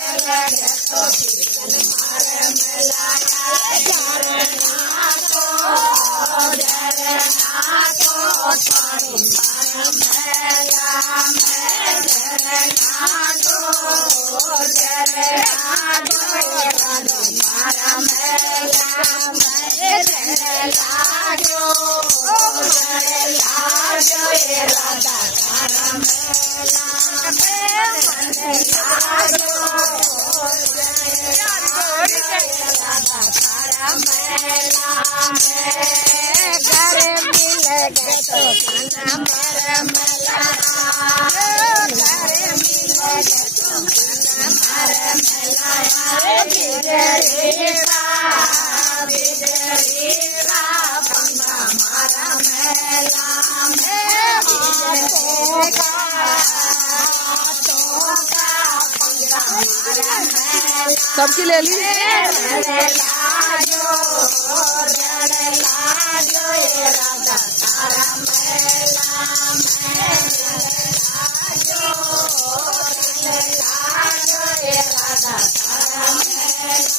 लगे तो कीर्तन मारे मिलाया झरना को पानी मारे मेला में झरना को मारा मेला में लाजो ये राधा तारा मेला में लाजो राधा तारा मेला में घर मिल गए तो खाना मेरे मेला घर मिल गए तो खाना मेरे मेला बिजरीरा पंगा मारा मेला में सबकी ले ली। राधा तारा मेला में राधा तारा